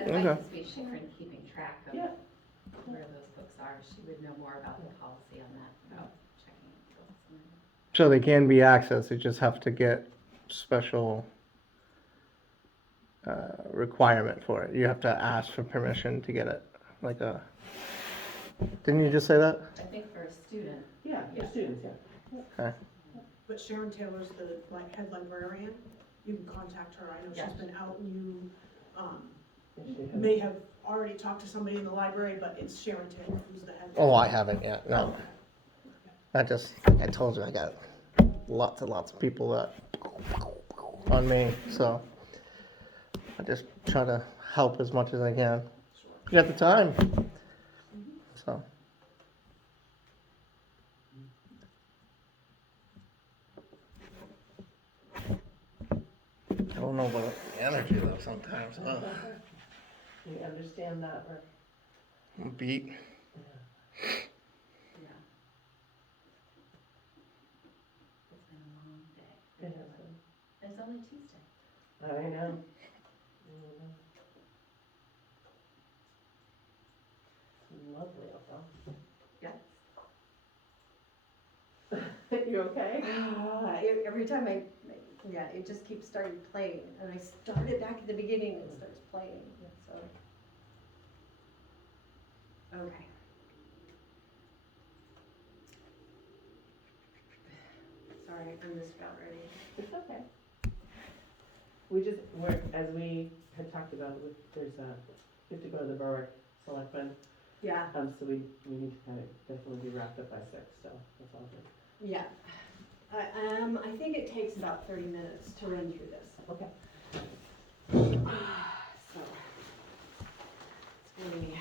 And it might just be she couldn't keeping track of Yeah. where those books are. She would know more about the policy on that without checking the books. So they can be accessed, you just have to get special requirement for it. You have to ask for permission to get it, like a, didn't you just say that? I think for a student. Yeah, for students, yeah. Okay. But Sharon Taylor's the head librarian. You can contact her. I know Yes. she's been out and you Yes, she has. may have already talked to somebody in the library, but it's Sharon Taylor who's the head. Oh, I haven't yet, no. I told you, I got lots and lots of people that on me, so I just try to help as much as I can. You got the time, so. I don't know about the energy though sometimes, huh? We understand that, or, I'm beat. Yeah. It's been a long day. it has been. It's only Tuesday. I know. Lovely out Yes. there. You okay? Every time it just keeps starting playing, and I started back at the beginning and it starts playing, so. Okay. Sorry, I'm just about ready. It's okay. We're, as we had talked about, we have to go to the Berwick Selectmen, Yeah, so we need to kind of definitely be wrapped up by 6, so that's all good. yeah. I think it takes about 30 minutes to run through this. Okay. So, it's really.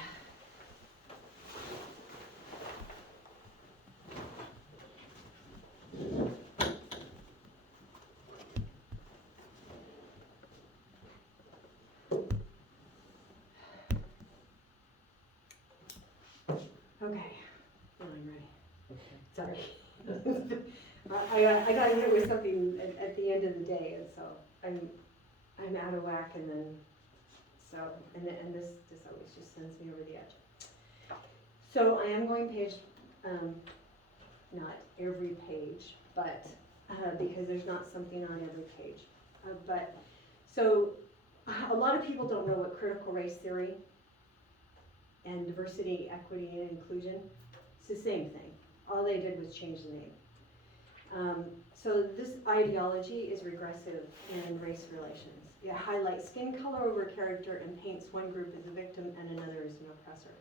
Okay, feeling ready. Okay. Sorry. I got hit with something at the end of the day, and so I'm out of whack, and then and this always just sends me over the edge. So I am going page, not every page, but because there's not something on every page, but so a lot of people don't know what critical race theory and diversity, equity, and inclusion. It's the same thing. All they did was change the name. So this ideology is regressive in race relations. It highlights skin color over character and paints one group as a victim and another as an oppressor.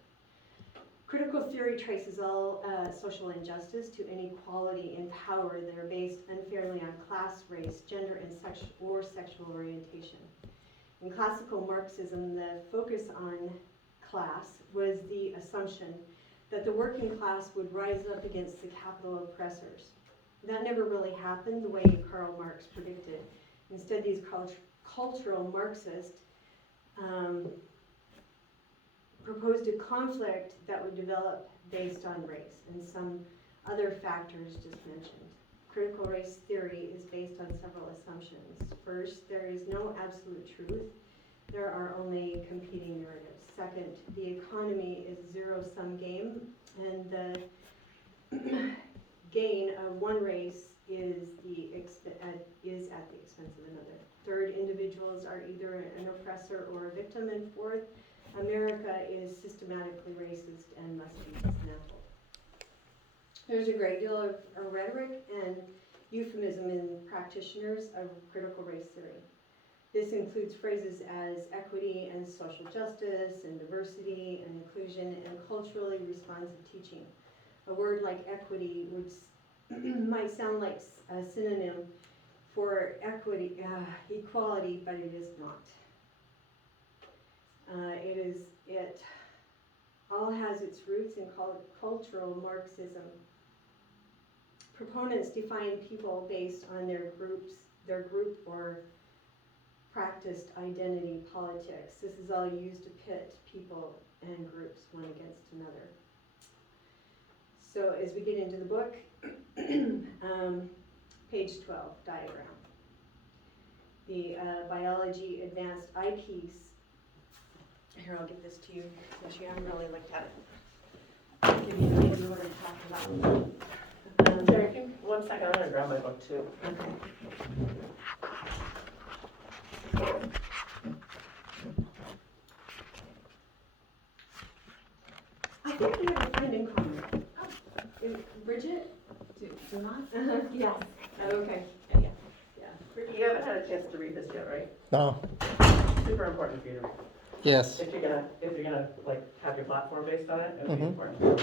Critical theory traces all social injustice to inequality in power that are based unfairly on class, race, gender, and sexual orientation. In classical Marxism, the focus on class was the assumption that the working class would rise up against the capital oppressors. That never really happened the way Karl Marx predicted. Instead, these cultural Marxists proposed a conflict that would develop based on race and some other factors just mentioned. Critical race theory is based on several assumptions. First, there is no absolute truth. There are only competing narratives. Second, the economy is a zero-sum game, and the gain of one race is at the expense of another. Third, individuals are either an oppressor or a victim. And fourth, America is systematically racist and must be dismantled. There's a great deal of rhetoric and euphemism in practitioners of critical race theory. This includes phrases as equity and social justice and diversity and inclusion and culturally responsive teaching. A word like equity would might sound like a synonym for equality, but it is not. It all has its roots in cultural Marxism. Proponents define people based on their group or practiced identity politics. This is all used to pit people and groups one against another. So as we get into the book, page 12, diagram. The biology advanced eyepiece Here, I'll give this to you, since you haven't really looked at it. I'll give you an idea what I'm talking about. Sarah, if you, 1 second, I'm gonna grab my book too. Okay. I think we have a friend in common. Is Bridget? Do not? Yes. Oh, okay. Yeah. Yeah. You haven't had a chance to read this yet, right? No, Super important for you to read. yes. If you're gonna like have your platform based on it, it would be Mhm. important.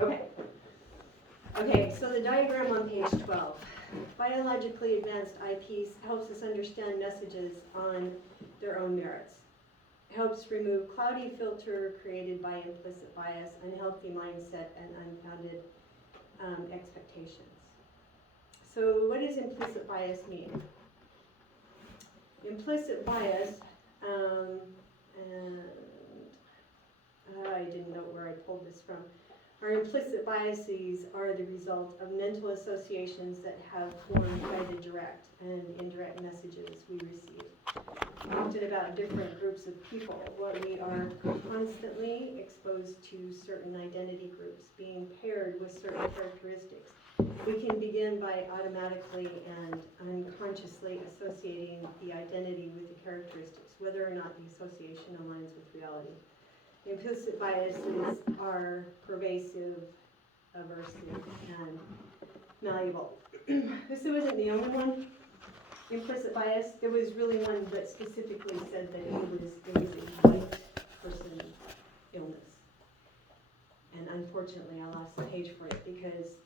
Okay. Okay, so the diagram on page 12. Biologically advanced IPs helps us understand messages on their own merits. Helps remove cloudy filter created by implicit bias, unhealthy mindset, and unfounded expectations. So what does implicit bias mean? Implicit bias, and I didn't know where I pulled this from. Our implicit biases are the result of mental associations that have formed by the direct and indirect messages we receive. Often about different groups of people, what we are constantly exposed to certain identity groups, being paired with certain characteristics. We can begin by automatically and unconsciously associating the identity with the characteristics, whether or not the association aligns with reality. Implicit biases are pervasive, aversive, and malleable. This wasn't the only one. Implicit bias, there was really one that specifically said that it was a white person illness. And unfortunately, I lost the page for it because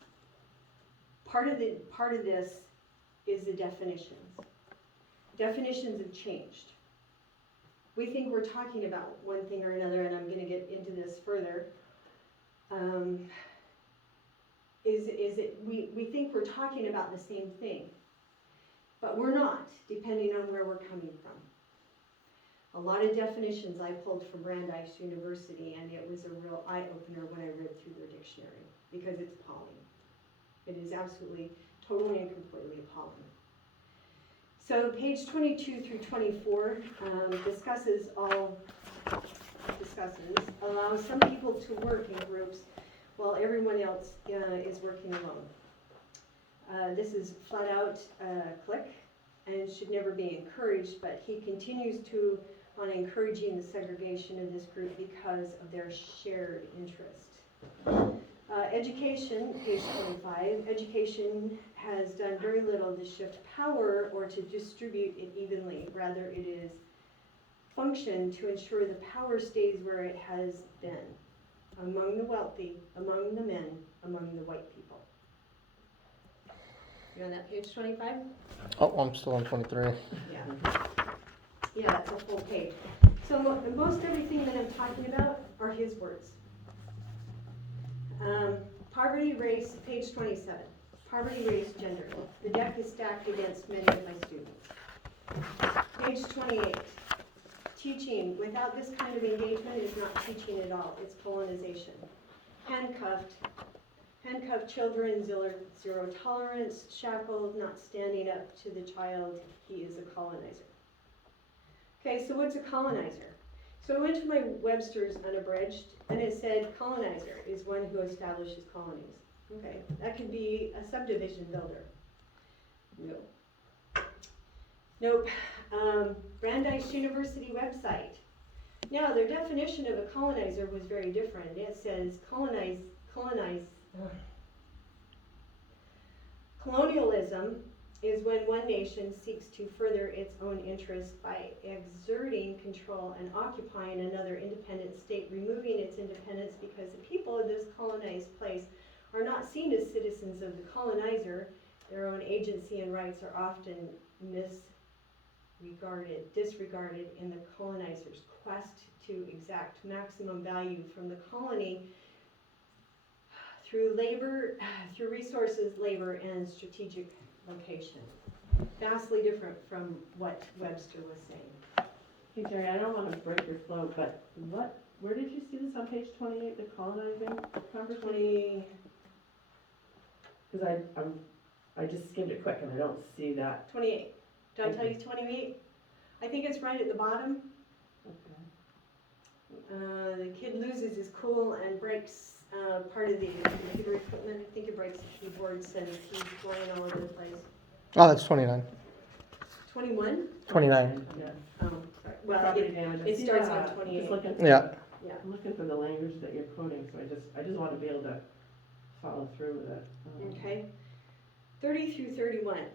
part of this is the definitions. Definitions have changed. We think we're talking about one thing or another, and I'm going to get into this further. We think we're talking about the same thing, but we're not, depending on where we're coming from. A lot of definitions I pulled from Brandeis University, and it was a real eye-opener when I read through their dictionary, because it's appalling. It is absolutely, totally and completely appalling. So page 22 through 24 allows some people to work in groups while everyone else is working alone. This is flat out click and should never be encouraged, but he continues on encouraging the segregation of this group because of their shared interest. Education, page 25, education has done very little to shift power or to distribute it evenly. Rather, it is function to ensure the power stays where it has been, among the wealthy, among the men, among the white people. You on that page 25? Oh, I'm still on 23. Yeah. Yeah, that's a full page. So most everything that I'm talking about are his words. Poverty, race, page 27. Poverty, race, gender. The deck is stacked against many of my students. Page 28. Teaching without this kind of engagement is not teaching at all. It's colonization. Handcuffed children, zero tolerance, shackled, not standing up to the child. He is a colonizer. Okay, so what's a colonizer? So I went to my Webster's Unabridged, and it said colonizer is one who establishes colonies. Okay, that could be a subdivision builder. No. Nope. Brandeis University website. Now, their definition of a colonizer was very different. It says colonialism is when one nation seeks to further its own interests by exerting control and occupying another independent state, removing its independence because the people of this colonized place are not seen as citizens of the colonizer. Their own agency and rights are often disregarded in the colonizer's quest to exact maximum value from the colony through resources, labor, and strategic location. Vastly different from what Webster was saying. Hey Jerry, I don't want to break your flow, but where did you see this on page 28, the colonizing conversation? Because I just skimmed it quick and I don't see that. 28. Did I tell you 28? I think it's right at the bottom. Okay. The kid loses his cool and breaks part of the computer equipment. I think it breaks the keyboards and he's going all over the place. Oh, that's 29. 21? 29. Yeah. Oh, sorry. Well, Property damage. I it see starts that. with 28. Just looking for- Yeah. I'm looking for the language that you're quoting, so I just want to be able to follow through with it. Okay. 30 through 31.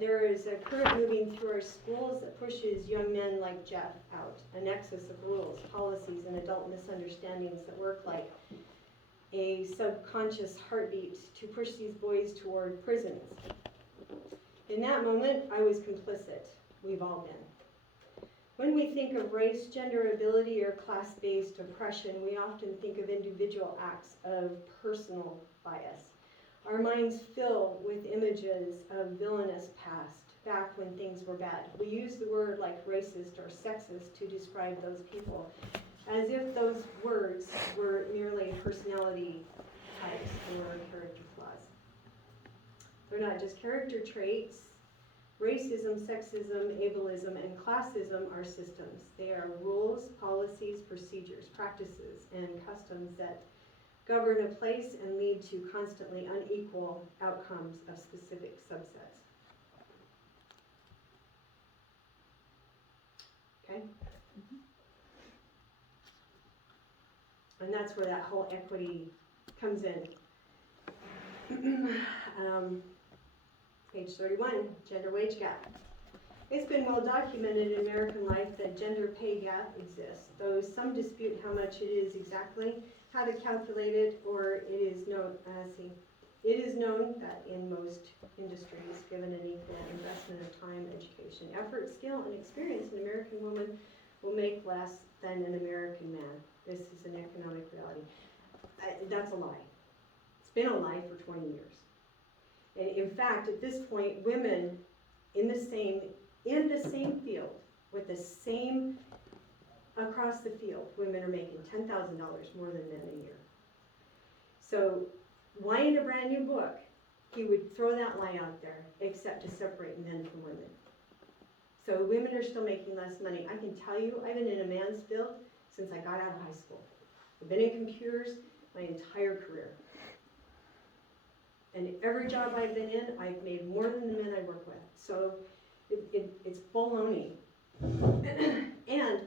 There is a current moving through our schools that pushes young men like Jeff out. A nexus of rules, policies, and adult misunderstandings that work like a subconscious heartbeat to push these boys toward prisons. In that moment, I was complicit. We've all been. When we think of race, gender, ability, or class-based oppression, we often think of individual acts of personal bias. Our minds fill with images of villainous past, back when things were bad. We use the word like racist or sexist to describe those people, as if those words were merely personality types or character flaws. They're not just character traits. Racism, sexism, ableism, and classism are systems. They are rules, policies, procedures, practices, and customs that govern a place and lead to constantly unequal outcomes of specific subsets. Okay? And that's where that whole equity comes in. Page 31, gender wage gap. It's been well documented in American life that gender pay gap exists, though some dispute how much it is exactly, how to calculate it, or it is known, it is known that in most industries, given an equal investment of time, education, effort, skill, and experience, an American woman will make less than an American man. This is an economic reality. That's a lie. It's been a lie for 20 years. And in fact, at this point, women in the same field, with the same, across the field, women are making $10,000 more than men a year. So why in a brand new book he would throw that lie out there, except to separate men from women? So women are still making less money. I can tell you, I've been in a man's field since I got out of high school. I've been in computers my entire career. And every job I've been in, I've made more than the men I work with. So it's baloney. And,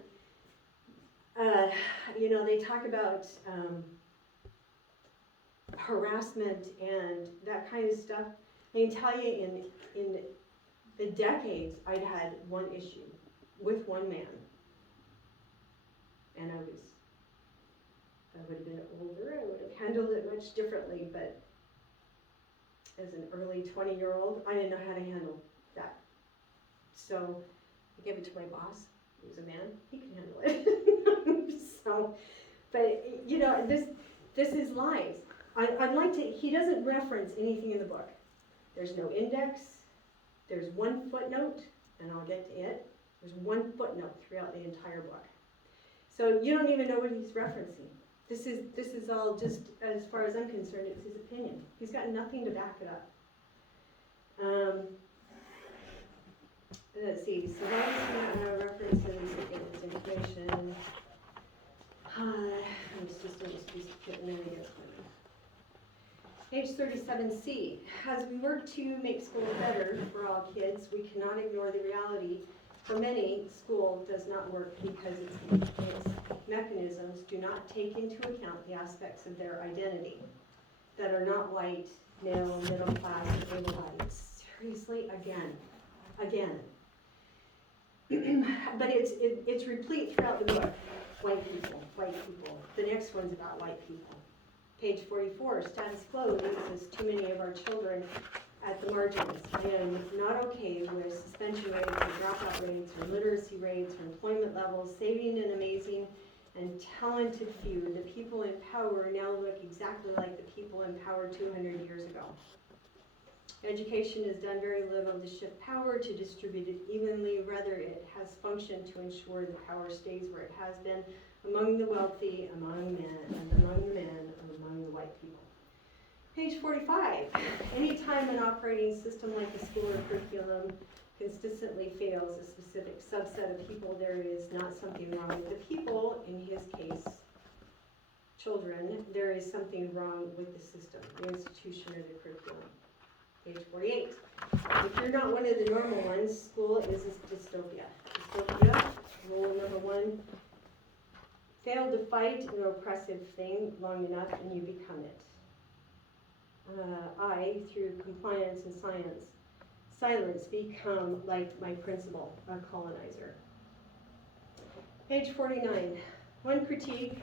they talk about harassment and that kind of stuff. I can tell you in the decades, I'd had one issue with one man. And I would have been older, I would have handled it much differently, but as an early 20-year-old, I didn't know how to handle that. So I gave it to my boss. He was a man. He could handle it. So, but this is lies. I'd like to. He doesn't reference anything in the book. There's no index. There's one footnote, and I'll get to it. There's one footnote throughout the entire book. So you don't even know what he's referencing. This is all just, as far as I'm concerned, it's his opinion. He's got nothing to back it up. Let's see, so that was references, against information. I'm just in this piece of kit, and then I guess Page 37C. As we work to make school better for all kids, we cannot ignore the reality. For many, school does not work because its mechanisms do not take into account the aspects of their identity that are not white, male, middle class, or able-bodied. Seriously, again. But it's replete throughout the book. White people. The next one's about white people. Page 44, status quo leaves us too many of our children at the margins. I am not okay with suspension rates or dropout rates or literacy rates or employment levels, saving an amazing and talented few. The people in power now look exactly like the people in power 200 years ago. Education has done very little to shift power, to distribute it evenly. Rather, it has functioned to ensure the power stays where it has been, among the wealthy, among men, and among the men, and among the white people. Page 45. Anytime an operating system like a school or curriculum consistently fails a specific subset of people, there is not something wrong with the people, in his case, children, there is something wrong with the system, the institution, or the curriculum. Page 48. If you're not one of the normal ones, school is a dystopia. Dystopia, rule number 1, fail to fight an oppressive thing long enough and you become it. I, through compliance and silence, become like my principal, a colonizer. Page 49. One critique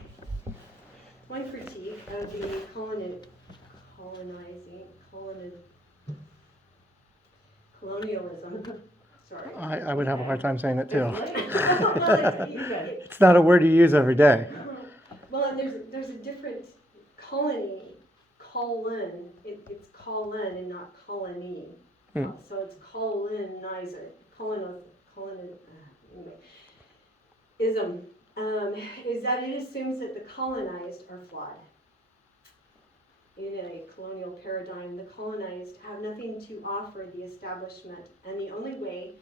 of the colonialism. Sorry. I would have a hard time saying it too. You bet. It's not a word you use every day. Well, and there's a different colony, it's colon and not colony. So it's colonizer, anyway. Is that it assumes that the colonized are flawed. In a colonial paradigm, the colonized have nothing to offer the establishment, and the only way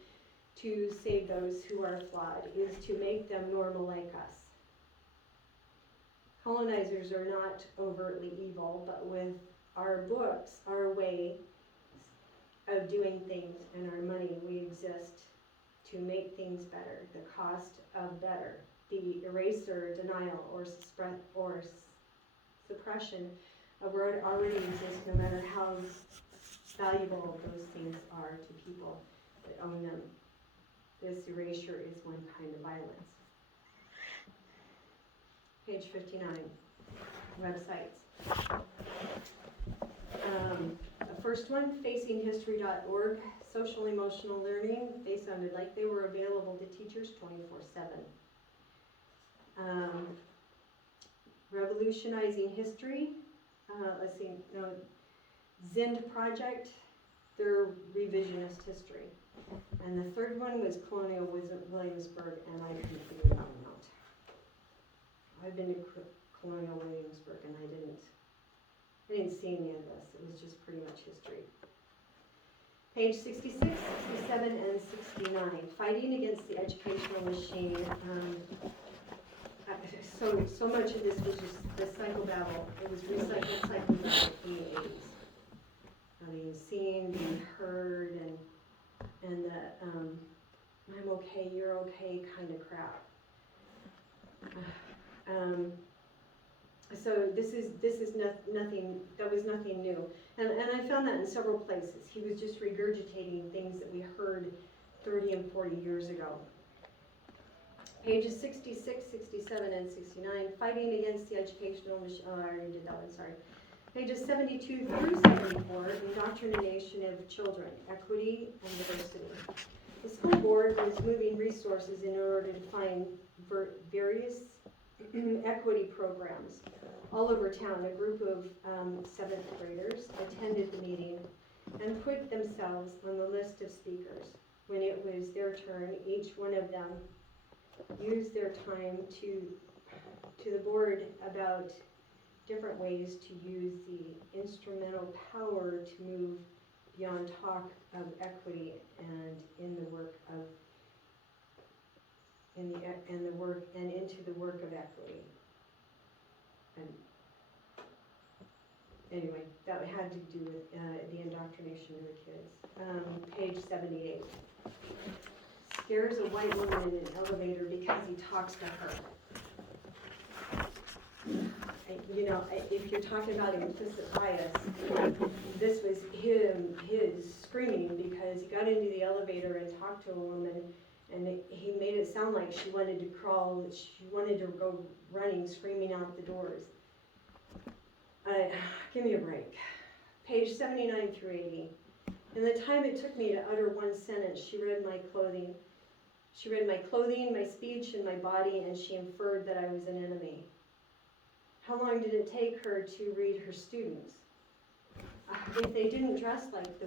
to save those who are flawed is to make them normal like us. Colonizers are not overtly evil, but with our books, our way of doing things, and our money, we exist to make things better. The cost of better, the eraser, denial, or suppression of what already exists, no matter how valuable those things are to people that own them. This erasure is one kind of violence. Page 59, websites. The first one, facinghistory.org, social emotional learning. They sounded like they were available to teachers 24/7. Revolutionizing history. Zind Project, their revisionist history. And the third one was Colonial Williamsburg, and I couldn't figure that one out. I've been to Colonial Williamsburg, and I didn't see any of this. It was just pretty much history. Page 66, 67, and 69. Fighting against the educational machine. So much of this was just the psychobabble. It was recycled psychobabble from the 80s. Being seen, being heard, and the I'm okay, you're okay kind of crap. So this is nothing. That was nothing new, and I found that in several places. He was just regurgitating things that we heard 30 and 40 years ago. Pages 66, 67, and 69. Fighting against the educational machine. Oh, I already did that one. Sorry. Pages 72 through 74. Indoctrination of children, equity and diversity. The school board was moving resources in order to find various equity programs all over town. A group of 7th graders attended the meeting and put themselves on the list of speakers. When it was their turn, each one of them used their time to the board about different ways to use the instrumental power to move beyond talk of equity and into the work of equity. And anyway, that had to do with the indoctrination of the kids. Page 78. Scares a white woman in an elevator because he talks to her. If you're talking about implicit bias, this was his screaming because he got into the elevator and talked to a woman, and he made it sound like she wanted to crawl, she wanted to go running, screaming out the doors. Give me a break. Page 79 through 80. In the time it took me to utter one sentence, she read my clothing. She read my clothing, my speech, and my body, and she inferred that I was an enemy. How long did it take her to read her students? If they didn't dress like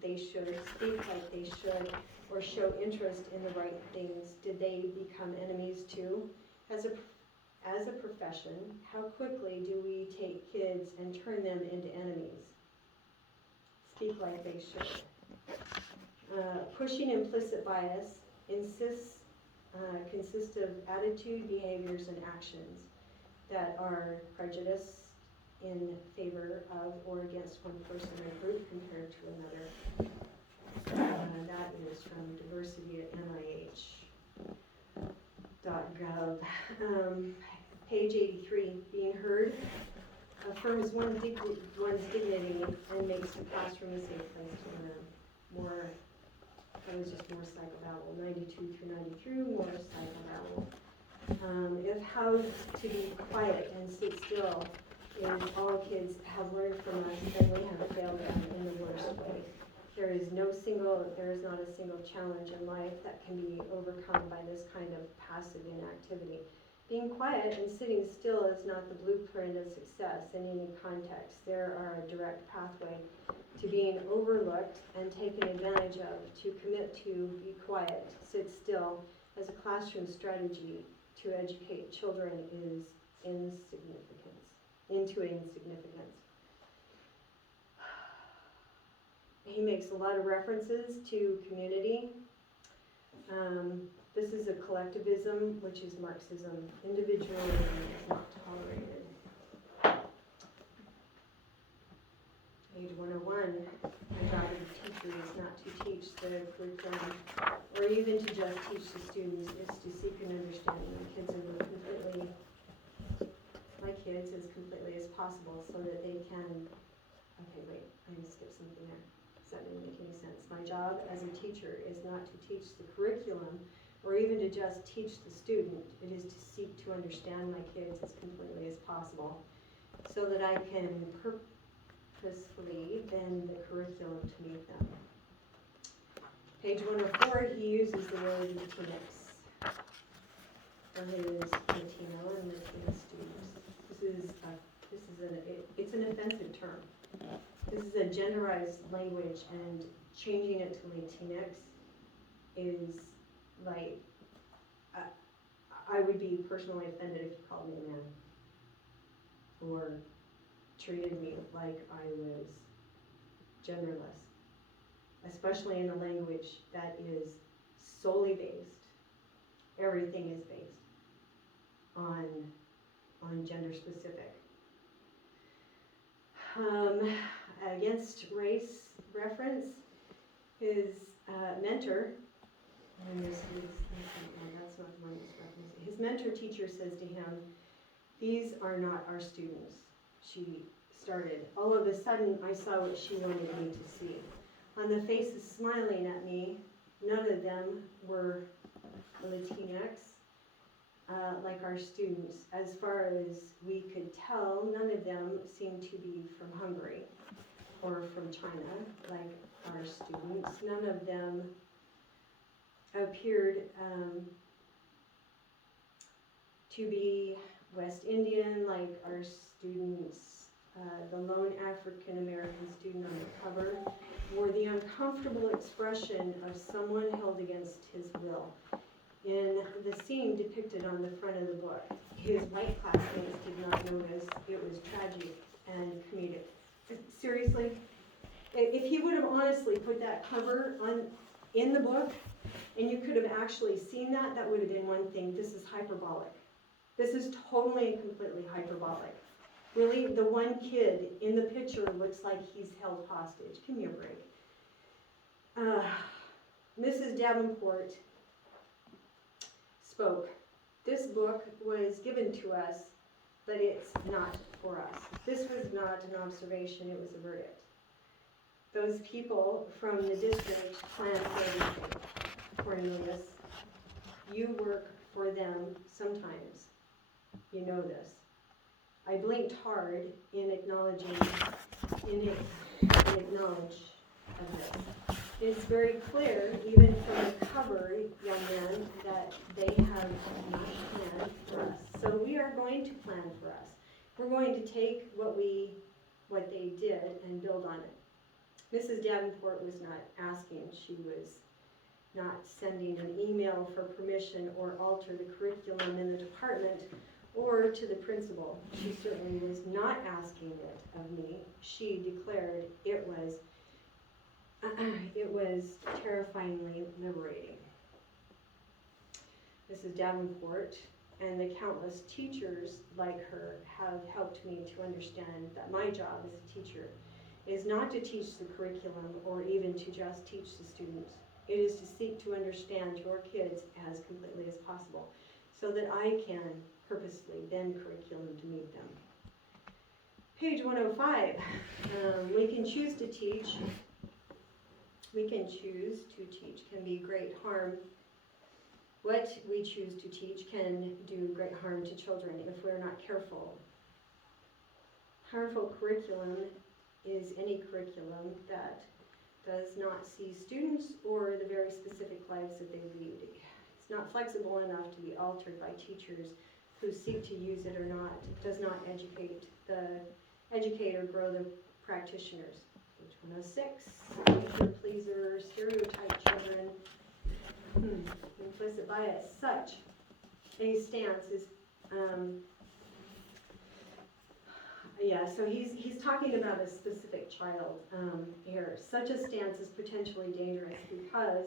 they should, speak like they should, or show interest in the right things, did they become enemies too? As a profession, how quickly do we take kids and turn them into enemies? Speak like they should. Pushing implicit bias consists of attitude, behaviors, and actions that are prejudiced in favor of or against one person or group compared to another. That is from diversity at NIH.gov. Page 83, being heard affirms one's dignity and makes the classroom a safe place to learn. That was just more psychobabble. 92 through 93, more psychobabble. If how to be quiet and sit still is all kids have learned from us, then we have failed them in the worst way. There is not a single challenge in life that can be overcome by this kind of passive inactivity. Being quiet and sitting still is not the blueprint of success in any context. There are a direct pathway to being overlooked and taken advantage of. To commit to be quiet, sit still as a classroom strategy to educate children is into insignificance. He makes a lot of references to community. This is a collectivism, which is Marxism. Individualism is not tolerated. Page 101, my job as a teacher is not to teach the curriculum or even to just teach the students. It's to seek an understanding of my kids as completely as possible so that they can, okay wait, I skipped something there. Does that didn't make any sense? My job as a teacher is not to teach the curriculum or even to just teach the student. It is to seek to understand my kids as completely as possible so that I can purposefully bend the curriculum to meet them. Page 104, he uses the word Latinx for his Latino and Latina students. It's an offensive term. This is a genderized language, and changing it to Latinx is like, I would be personally offended if you called me a man or treated me like I was genderless, especially in a language that is solely based, everything is based on gender specific. Against race reference, his mentor, and that's not the one that's referenced. His mentor teacher says to him, "These are not our students." She started. All of a sudden, I saw what she wanted me to see. On the faces smiling at me, none of them were Latinx, like our students. As far as we could tell, none of them seemed to be from Hungary or from China, like our students. None of them appeared to be West Indian, like our students. The lone African American student on the cover wore the uncomfortable expression of someone held against his will. In the scene depicted on the front of the book, his white classmates did not notice. It was tragic and comedic. Seriously, if he would have honestly put that cover in the book, and you could have actually seen that, that would have been one thing. This is hyperbolic. This is totally and completely hyperbolic. Really, the one kid in the picture looks like he's held hostage. Give me a break. Mrs. Davenport spoke. This book was given to us, but it's not for us. This was not an observation, it was a verdict. Those people from the district plan for everything. Cornelius, you work for them sometimes. You know this. I blinked hard in acknowledge of this. It's very clear, even from the cover, young men, that they have not planned for us. So we are going to plan for us. We're going to take what they did and build on it. Mrs. Davenport was not asking. She was not sending an email for permission or alter the curriculum in the department or to the principal. She certainly was not asking it of me. She declared it was it was terrifyingly liberating. Mrs. Davenport and the countless teachers like her have helped me to understand that my job as a teacher is not to teach the curriculum or even to just teach the students. It is to seek to understand your kids as completely as possible so that I can purposely bend curriculum to meet them. Page 105, we can choose to teach. We can choose to teach can be great harm. What we choose to teach can do great harm to children if we're not careful. Harmful curriculum is any curriculum that does not see students or the very specific lives that they lead. It's not flexible enough to be altered by teachers who seek to use it or not. It does not educate or grow the practitioners. Page 106, pleaser, pleaser, stereotype children, implicit bias. Such a stance is, so he's talking about a specific child here. Such a stance is potentially dangerous because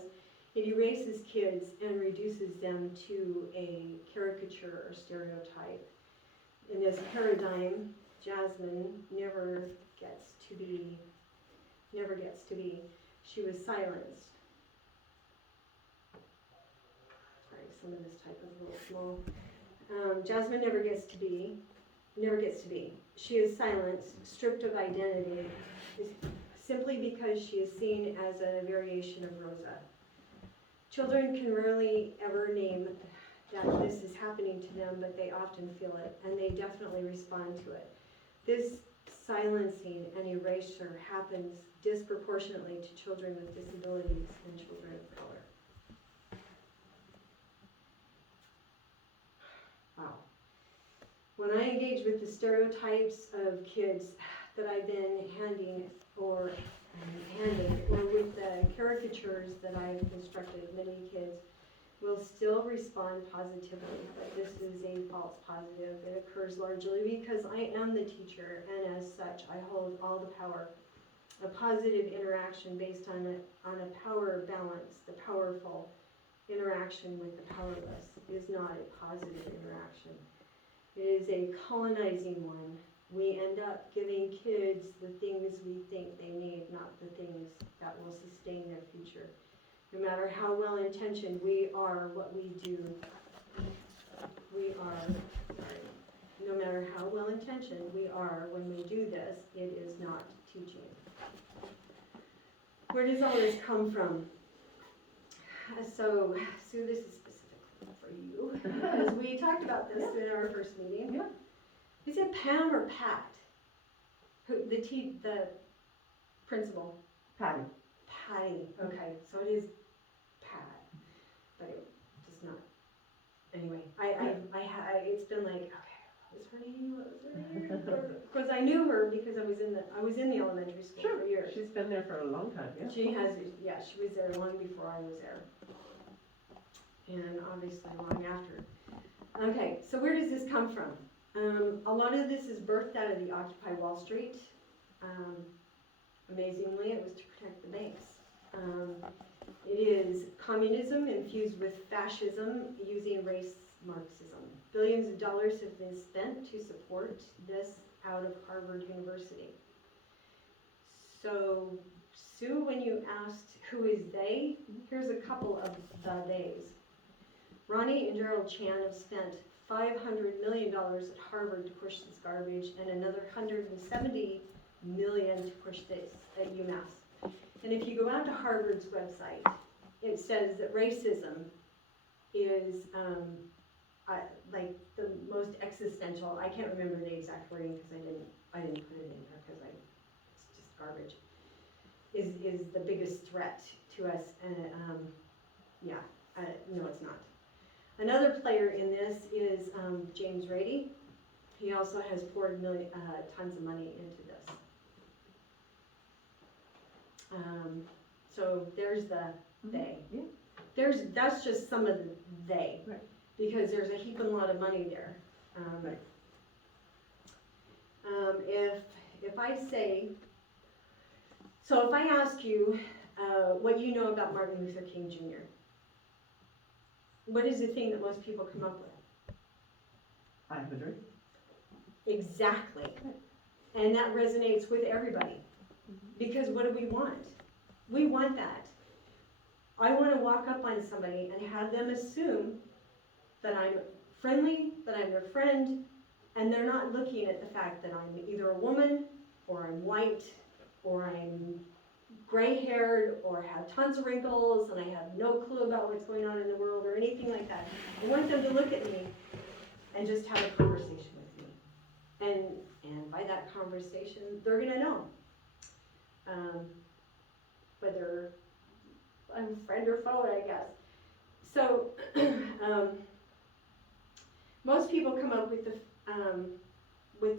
it erases kids and reduces them to a caricature or stereotype. In this paradigm, Jasmine never gets to be. She was silenced. Sorry, some of this type is a little small. Jasmine never gets to be. She is silenced, stripped of identity, simply because she is seen as a variation of Rosa. Children can rarely ever name that this is happening to them, but they often feel it, and they definitely respond to it. This silencing and erasure happens disproportionately to children with disabilities and children of color. Wow. When I engage with the stereotypes of kids that I've been handing or with the caricatures that I've constructed, many kids will still respond positively, but this is a false positive. It occurs largely because I am the teacher, and as such, I hold all the power. A positive interaction based on a power balance, the powerful interaction with the powerless, is not a positive interaction. It is a colonizing one. We end up giving kids the things we think they need, not the things that will sustain their future. No matter how well-intentioned, we are what we do. No matter how well-intentioned we are when we do this, it is not teaching. Where does all this come from? So Sue, this is specifically for you, because we talked about this in our first meeting. Yeah. Is it Pam or Pat? The principal? Patty. Patty, okay, so it is Pat, but it does not, anyway, it's been like, okay, what was her name, Of course, I knew her because I was in the elementary school for years. She's been there for a long time, yeah. She was there long before I was there. And obviously long after. Okay, so where does this come from? A lot of this is birthed out of the Occupy Wall Street. Amazingly, it was to protect the banks. It is communism infused with fascism using race Marxism. Billions of dollars have been spent to support this out of Harvard University. So, Sue, when you asked who is they, here's a couple of the theys. Ronnie and Gerald Chan have spent $500 million at Harvard to push this garbage and another $170 million to push this at UMass. And if you go out to Harvard's website, it says that racism is like the most existential. I can't remember the exact wording because I didn't put it in there because it's just garbage. Is the biggest threat to us, and no, it's not. Another player in this is James Rady. He also has poured tons of money into this. So there's the they. Yeah. That's just some of the they, Right. because there's a heap and lot of money there. Right. If I say, so if I ask you, what you know about Martin Luther King Jr. What is the thing that most people come up with? I have a dream. Exactly. And that resonates with everybody. Because what do we want? We want that. I want to walk up on somebody and have them assume that I'm friendly, that I'm their friend, and they're not looking at the fact that I'm either a woman, or I'm white, or I'm gray-haired, or have tons of wrinkles, and I have no clue about what's going on in the world, or anything like that. I want them to look at me and just have a conversation with me. And by that conversation, they're gonna know whether I'm friend or foe, I guess. So, most people come up with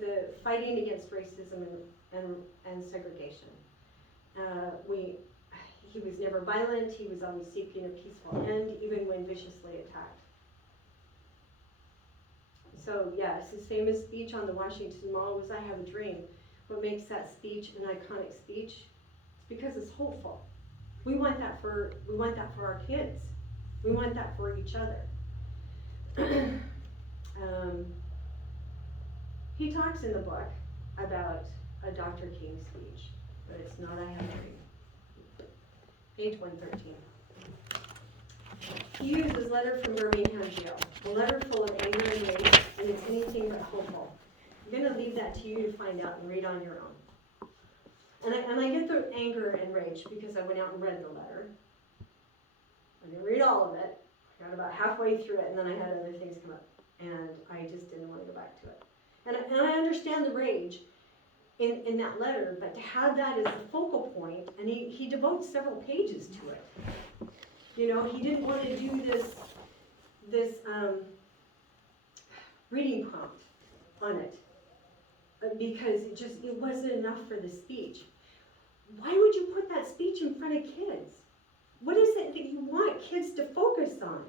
the fighting against racism and segregation. He was never violent. He was always seeking a peaceful end, even when viciously attacked. So yeah, it's the famous speech on the Washington Mall was, "I have a dream." What makes that speech an iconic speech? It's because it's hopeful. We want that for our kids. We want that for each other. He talks in the book about a Dr. King speech, but it's not "I have a dream." Page 113. He used his letter from Birmingham jail, a letter full of anger and rage, and it's anything but hopeful. I'm going to leave that to you to find out and read on your own. And I get the anger and rage because I went out and read the letter. I didn't read all of it. I got about halfway through it, and then I had other things come up, and I just didn't want to go back to it. And I understand the rage in that letter, but to have that as the focal point, and he devotes several pages to it. You know, he didn't want to do this reading prompt on it because it wasn't enough for the speech. Why would you put that speech in front of kids? What is it that you want kids to focus on?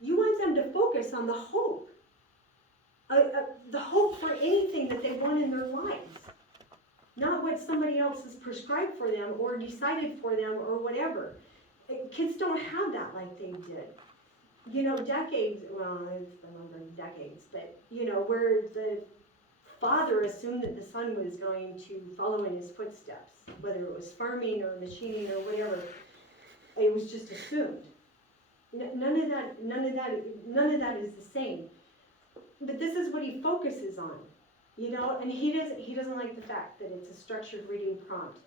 You want them to focus on the hope for anything that they want in their lives, not what somebody else has prescribed for them or decided for them or whatever. Kids don't have that like they did. You know, decades, well, it's been over decades, but, you know, where the father assumed that the son was going to follow in his footsteps, whether it was farming or machining or whatever, it was just assumed. None of that is the same. But this is what he focuses on, you know, and he doesn't like the fact that it's a structured reading prompt,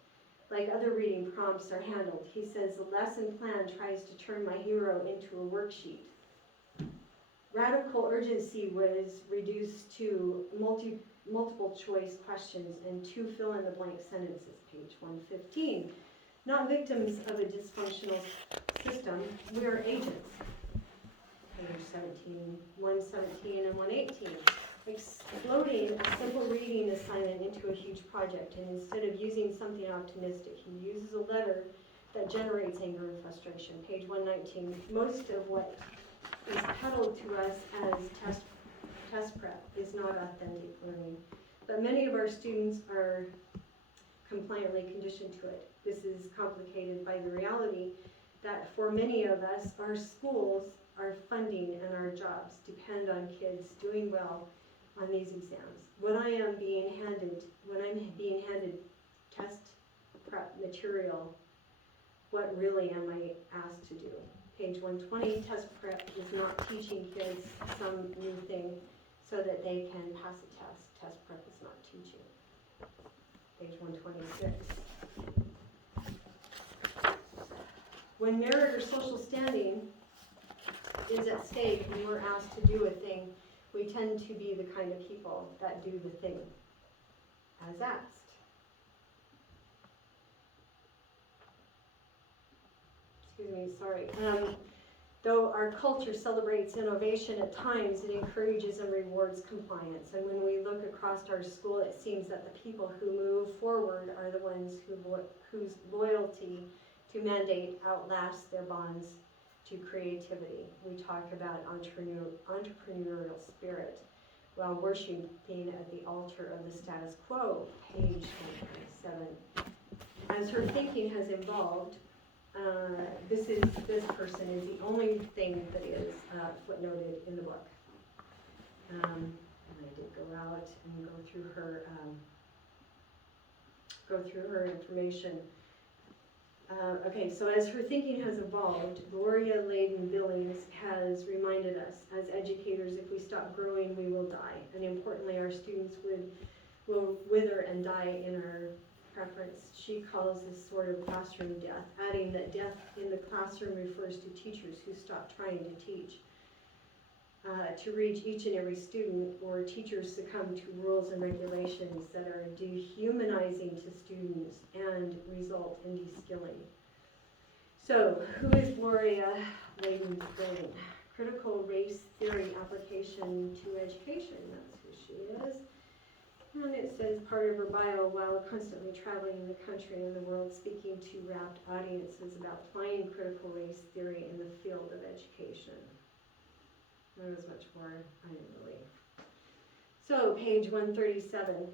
like other reading prompts are handled. He says the lesson plan tries to turn my hero into a worksheet. Radical urgency was reduced to multiple choice questions and 2 fill-in-the-blank sentences, page 115. Not victims of a dysfunctional system, we are agents. Page 17, 117 and 118. Exploding a simple reading assignment into a huge project, and instead of using something optimistic, he uses a letter that generates anger and frustration. Page 119. Most of what is peddled to us as test prep is not authentic learning, but many of our students are compliantly conditioned to it. This is complicated by the reality that for many of us, our schools, our funding, and our jobs depend on kids doing well on these exams. When I'm being handed test prep material, what really am I asked to do? Page 120, test prep is not teaching kids some new thing so that they can pass a test. Test prep is not teaching. Page 126. When merit or social standing is at stake and we're asked to do a thing, we tend to be the kind of people that do the thing as asked. Excuse me, sorry. Though our culture celebrates innovation at times, it encourages and rewards compliance. And when we look across our school, it seems that the people who move forward are the ones whose loyalty to mandate outlasts their bonds to creativity. We talk about entrepreneurial spirit while worshiping at the altar of the status quo, page 127. as her thinking has evolved, this person is the only thing that is footnoted in the book. And I did go out and go through her information. Okay, so as her thinking has evolved, Gloria Layden Billings has reminded us, as educators, if we stop growing, we will die. And importantly, our students will wither and die in our preference. She calls this sort of classroom death, adding that death in the classroom refers to teachers who stop trying to teach. To reach each and every student, or teachers succumb to rules and regulations that are dehumanizing to students and result in de-skilling. So, who is Gloria Layden Billings? Critical race theory application to education, that's who she is. And it says part of her bio, while constantly traveling in the country and the world speaking to rapt audiences about applying critical race theory in the field of education. There was much more, I didn't really. So, page 137.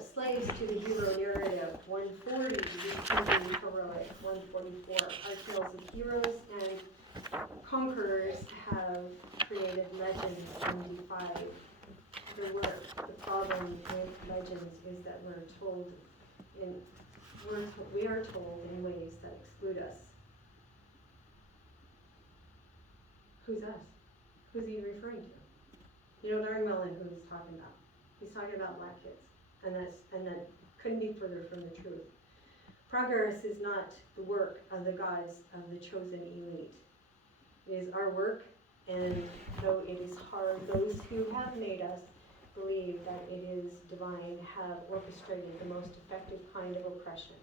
Slaves to the hero narrative. 140, becoming heroic. 144, our tales of heroes and conquerors have created legends and defied the work. The problem with legends is that we are told in ways that exclude us. Who's us? Who's he referring to? You know darn well who he's talking about. He's talking about black kids. And that couldn't be further from the truth. Progress is not the work of the gods of the chosen elite. It is our work, and though it is hard, those who have made us believe that it is divine have orchestrated the most effective kind of oppression,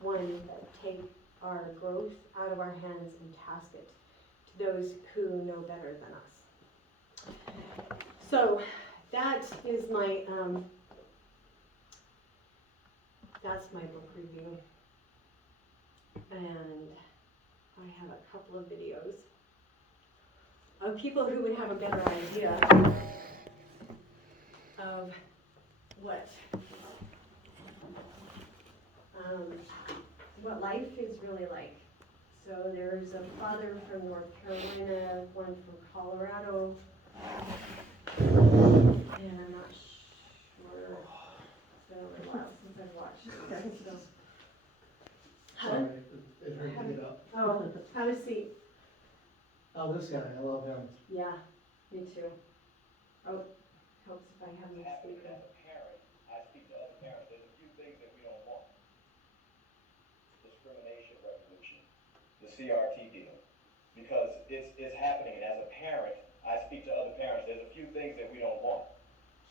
one that take our growth out of our hands and task it to those who know better than us. So that is my that's my book review, and I have a couple of videos of people who would have a better idea of what life is really like. So there's a father from North Carolina, one from Colorado, and I'm not sure. It's been a while since I've watched it. So. Sorry, it hurt to get up. Oh, have a seat. Oh, this guy, I love him. Yeah, me too. Oh, helps if I have my speaker. As a parent, I speak to other parents, there's a few things that we don't want. Discrimination revolution, the CRT deal, because it's happening, and as a parent, I speak to other parents, there's a few things that we don't want.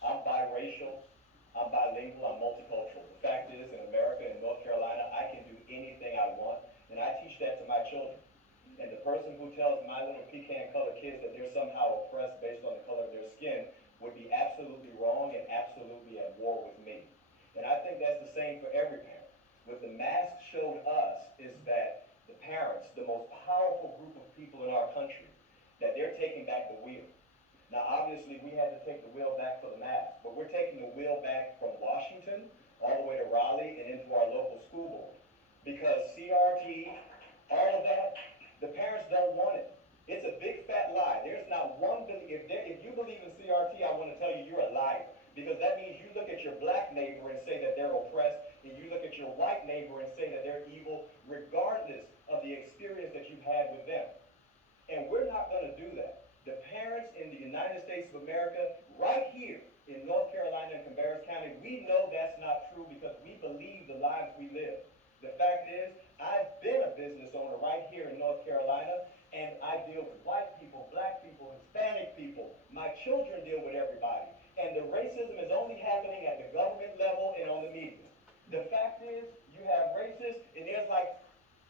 I'm biracial, I'm bilingual, I'm multicultural. The fact is, in America, in North Carolina, I can do anything I want, and I teach that to my children. And the person who tells my little pecan-colored kids that they're somehow oppressed based on the color of their skin would be absolutely wrong and absolutely at war with me. And I think that's the same for every parent. What the mask showed us is that the parents, the most powerful group of people in our country, that they're taking back the wheel. Now, obviously, we had to take the wheel back for the mask, but we're taking the wheel back from Washington all the way to Raleigh and into our local school board. Because CRT, all of that, the parents don't want it. It's a big fat lie. There's not one, if you believe in CRT, I want to tell you you're a liar. Because that means you look at your black neighbor and say that they're oppressed, and you look at your white neighbor and say that they're evil, regardless of the experience that you've had with them. And we're not going to do that. The parents in the United States of America, right here in North Carolina and Cabarrus County, we know that's not true because we believe the lives we live. The fact is, I've been a business owner right here in North Carolina, and I deal with white people, black people, Hispanic people. My children deal with everybody. And the racism is only happening at the government level and on the media. The fact is, you have racists, and there's like,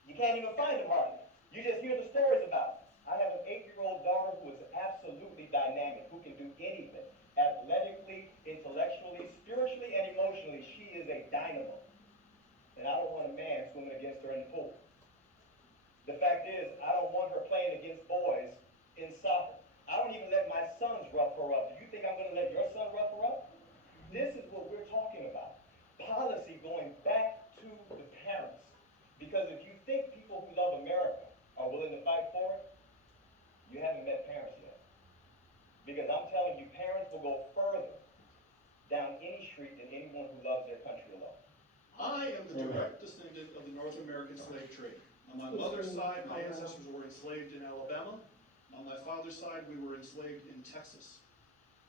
you can't even find them hardly. You just hear the stories about them. I have an 8-year-old daughter who is absolutely dynamic, who can do anything. Athletically, intellectually, spiritually, and emotionally, she is a dynamo. And I don't want a man swimming against her in the pool. The fact is, I don't want her playing against boys in soccer. I don't even let my sons rough her up. Do you think I'm going to let your son rough her up? This is what we're talking you haven't met parents yet. Because I'm telling you, parents will go further down any street than anyone who loves their country alone. I am the direct descendant of the North American slave trade. On my mother's side, my ancestors were enslaved in Alabama. On my father's side, we were enslaved in Texas.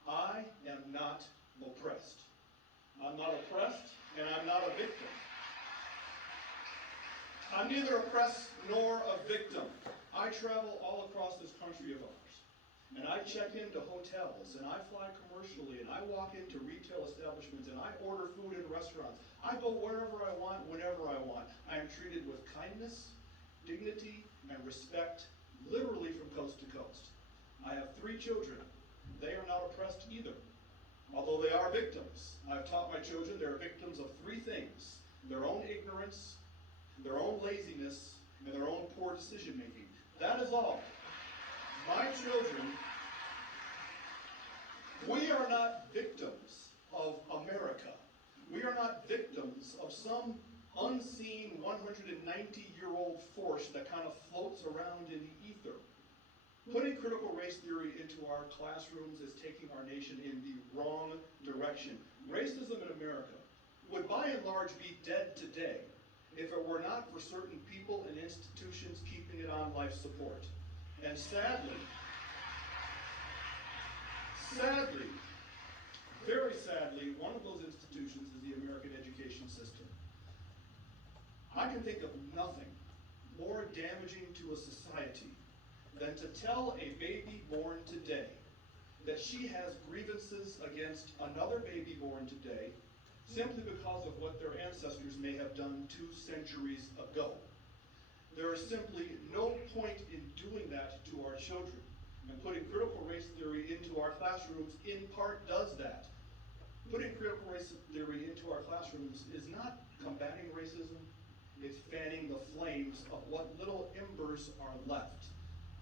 I am not oppressed. I'm not oppressed, and I'm not a victim. I'm neither oppressed nor a victim. I travel all across this country of ours, and I check into hotels, and I fly commercially, and I walk into retail establishments, and I order food in restaurants. I go wherever I want, whenever I want. I am treated with kindness, dignity, and respect, literally from coast to coast. I have 3 children. They are not oppressed either, although they are victims. I've taught my children they are victims of 3 things: their own ignorance, their own laziness, and their own poor decision making. That is all. My children, we are not victims of America. We are not victims of some unseen 190-year-old force that kind of floats around in the ether. Putting critical race theory into our classrooms is taking our nation in the wrong direction. Racism in America would by and large be dead today if it were not for certain people and institutions keeping it on life support. And sadly, very sadly, one of those institutions is the American education system. I can think of nothing more damaging to a society than to tell a baby born today that she has grievances against another baby born today simply because of what their ancestors may have done 2 centuries ago. There is simply no point in doing that to our children. And putting critical race theory into our classrooms in part does that. Putting critical race theory into our classrooms is not combating racism, it's fanning the flames of what little embers are left.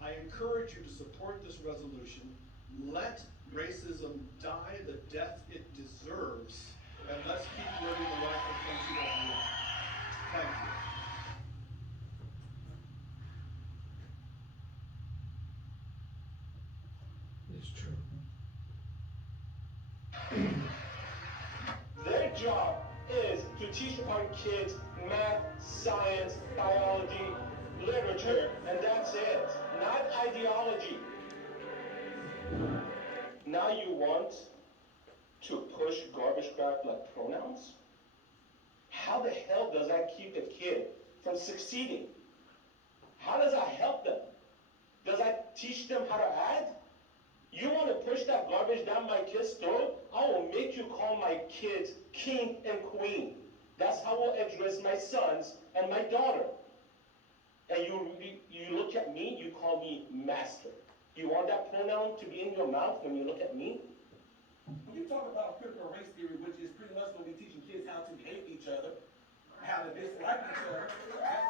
I encourage you to support this resolution. Let racism die the death it deserves, and let's keep living the life of country that we want. Thank you. It's true. Their job is to teach our kids math, science, biology, literature, and that's it. Not ideology. Now you want to push garbage crap like pronouns? How the hell does that keep a kid from succeeding? How does that help them? Does that teach them how to add? You want to push that garbage down my kid's throat? I will make you call my kids king and queen. That's how I'll address my sons and my daughter. And you look at me, you call me master. You want that pronoun to be in your mouth when you look at me? When you talk about critical race theory, which is pretty much going to be teaching kids how to hate each other, how to dislike each other, that's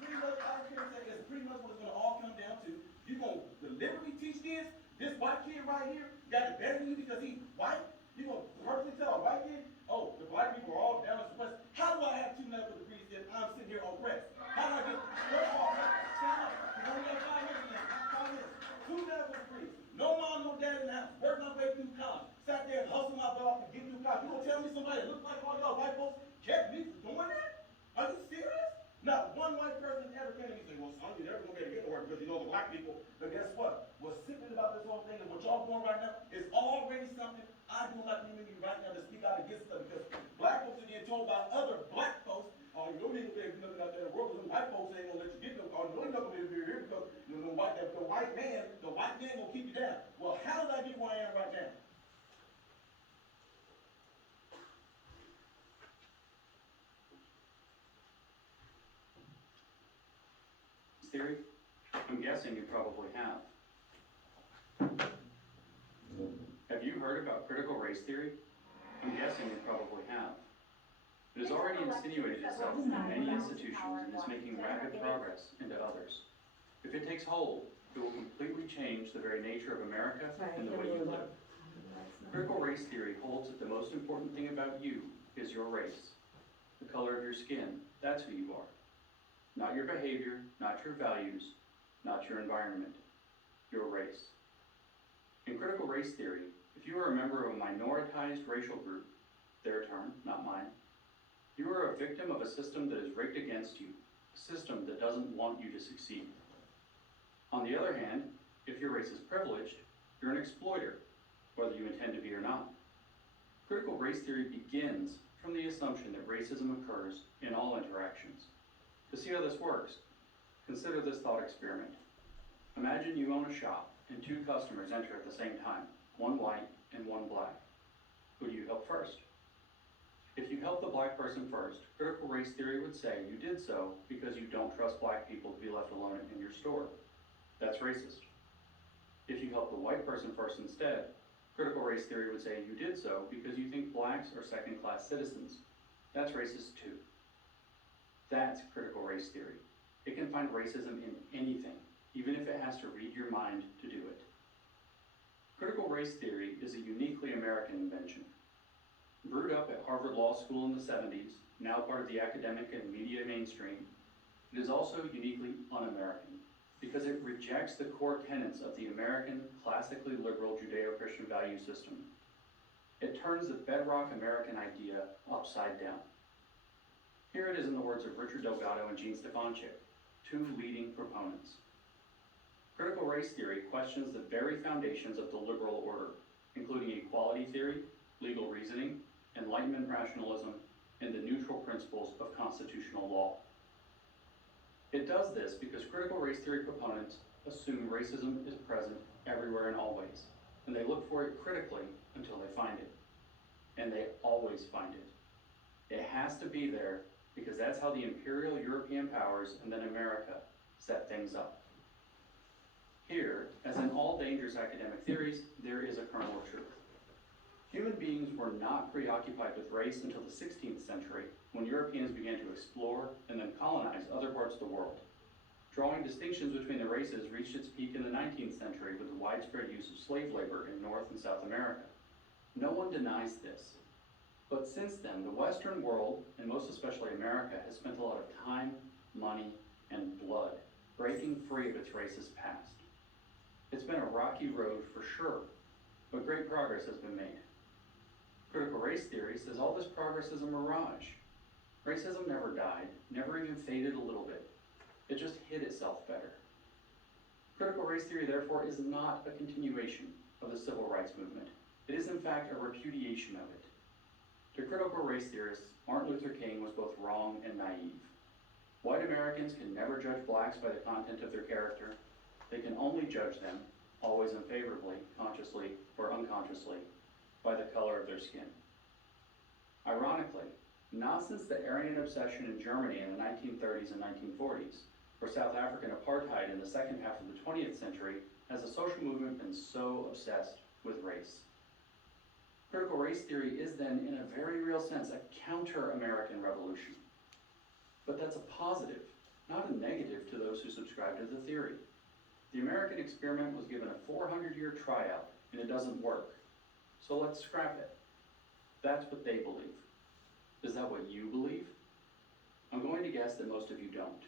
pretty much, I don't care what it is, that's pretty much what it's going to all come down to. You're going to deliberately teach this white kid right here got it better than you because he's white? You're going to perfectly tell a white kid, oh, the black people are all down and suppressed. How do I have 2 medical degrees if I'm sitting here oppressed? How do I get, first of all, stand up. You only got 5 minutes now, 5 minutes. 2 medical degrees. No mom, no dad in the house. Worked my way through college. Sat there and hustled my dog and get through college. You gonna tell me somebody that looks like all y'all white folks kept me from doing that? Are you serious? Not one white person ever came to me and said, well, son, you're never gonna be able to get to work because you know the black people. But guess what? What's sickening about this whole thing is what y'all doing right now is already something I do not need me right now to speak out against stuff because black folks are getting told by other black folks, oh, you don't need to be able to do nothing out there in the world because them white folks ain't gonna let you get no, or you know you're not gonna be able to be here because the white man gonna keep you down. Well, how did I get where I am right now? Theory? I'm guessing you probably have. Have you heard about critical race theory? I'm guessing you probably have. It has already insinuated itself into many institutions and is making rapid progress into others. If it takes hold, it will completely change the very nature of America and the way you live. Critical race theory holds that the most important thing about you is your race. The color of your skin, that's who you are. Not your behavior, not your values, not your environment, your race. In critical race theory, if you are a member of a minoritized racial group, their term, not mine, you are a victim of a system that is rigged against you, a system that doesn't want you to succeed. On the other hand, if your race is privileged, you're an exploiter, whether you intend to be or not. Critical race theory begins from the assumption that racism occurs in all interactions. To see how this works, consider this thought experiment. Imagine you own a shop and two customers enter at the same time, one white and one black. Who do you help first? If you help the black person first, critical race theory would say you did so because you don't trust black people to be left alone in your store. That's racist. If you help the white person first instead, critical race theory would say you did so because you think blacks are second-class citizens. That's racist too. That's critical race theory. It can find racism in anything, even if it has to read your mind to do it. Critical race theory is a uniquely American invention. Brewed up at Harvard Law School in the 70s, now part of the academic and media mainstream, it is also uniquely un-American because it rejects the core tenets of the American classically liberal Judeo-Christian value system. It turns the bedrock American idea upside down. Here it is in the words of Richard Delgado and Gene Stefanchik, two leading proponents. Critical race theory questions the very foundations of the liberal order, including equality theory, legal reasoning, Enlightenment rationalism, and the neutral principles of constitutional law. It does this because critical race theory proponents assume racism is present everywhere and always, and they look for it critically until they find it. And they always find it. It has to be there because that's how the imperial European powers and then America set things up. Here, as in all dangerous academic theories, there is a kernel of truth. Human beings were not preoccupied with race until the 16th century, when Europeans began to explore and then colonize other parts of the world. Drawing distinctions between the races reached its peak in the 19th century with the widespread use of slave labor in North and South America. No one denies this. But since then, the Western world, and most especially America, has spent a lot of time, money, and blood breaking free of its racist past. It's been a rocky road for sure, but great progress has been made. Critical race theory says all this progress is a mirage. Racism never died, never even faded a little bit. It just hid itself better. Critical race theory, therefore, is not a continuation of the civil rights movement. It is, in fact, a repudiation of it. To critical race theorists, Martin Luther King was both wrong and naive. White Americans can never judge blacks by the content of their character. They can only judge them, always unfavorably, consciously or unconsciously, by the color of their skin. Ironically, not since the Aryan obsession in Germany in the 1930s and 1940s, or South African apartheid in the second half of the 20th century, has the social movement been so obsessed with race. Critical race theory is then, in a very real sense, a counter-American revolution. But that's a positive, not a negative to those who subscribe to the theory. The American experiment was given a 400-year tryout, and it doesn't work. So let's scrap it. That's what they believe. Is that what you believe? I'm going to guess that most of you don't.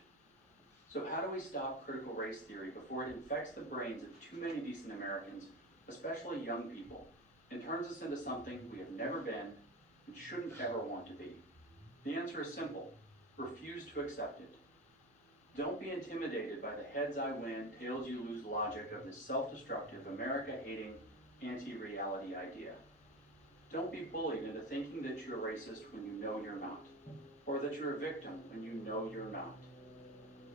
So how do we stop critical race theory before it infects the brains of too many decent Americans, especially young people, and turns us into something we have never been and shouldn't ever want to be? The answer is simple. Refuse to accept it. Don't be intimidated by the heads I win, tails you lose logic of this self-destructive, America-hating, anti-reality idea. Don't be bullied into thinking that you're racist when you know you're not, or that you're a victim when you know you're not.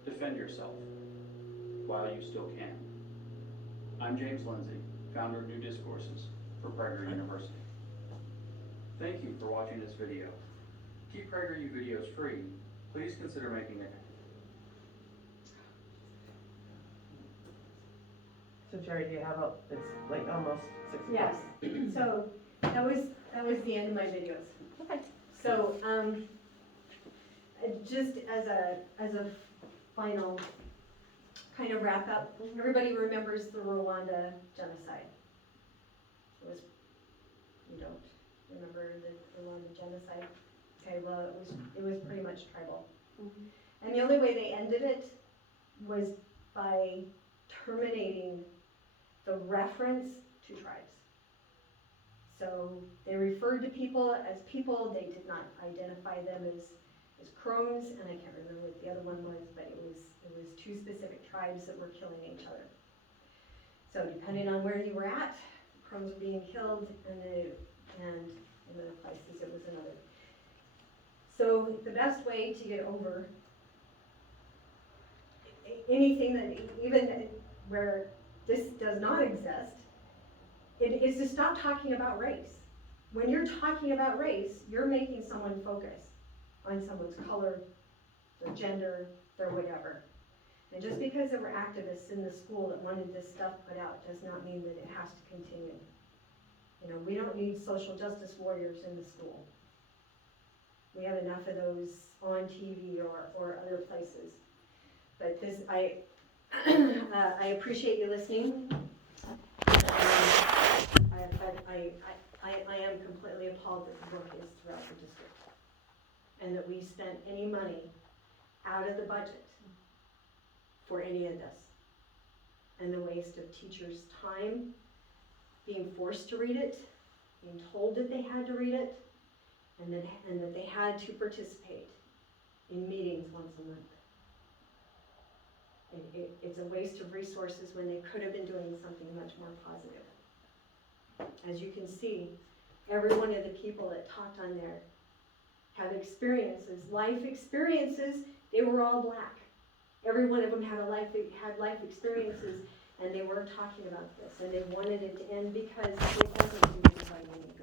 Defend yourself while you still can. I'm James Lindsay, founder of New Discourses for Prager University. Thank you for watching this video. To keep PragerU videos free, please consider making it. So Jerry, do you have it's like almost 6 Yes, o'clock. so that was the end of my videos. Okay. So, just as a final kind of wrap up, everybody remembers the Rwanda genocide. You don't remember the Rwanda genocide? Okay, well, it was pretty much tribal. And the only way they ended it was by terminating the reference to tribes. So they referred to people as people, they did not identify them as crones, and I can't remember what the other one was, but it was two specific tribes that were killing each other. So depending on where you were at, crones were being killed, and in other places it was another. So the best way to get over anything that, even where this does not exist, it is to stop talking about race. When you're talking about race, you're making someone focus on someone's color, their gender, their whatever. And just because there were activists in the school that wanted this stuff put out does not mean that it has to continue. You know, we don't need social justice warriors in the school. We have enough of those on TV or other places. But this, I appreciate you listening. I am completely appalled that the book is throughout the district, and that we spent any money out of the budget for any of this, and the waste of teachers' time, being forced to read it, being told that they had to read it, and that they had to participate in meetings once a month. It's a waste of resources when they could have been doing something much more positive. As you can see, every one of the people that talked on there have experiences, life experiences. They were all Black. Every one of them had life experiences, and they weren't talking about this, and they wanted it to end because it doesn't do anybody any good.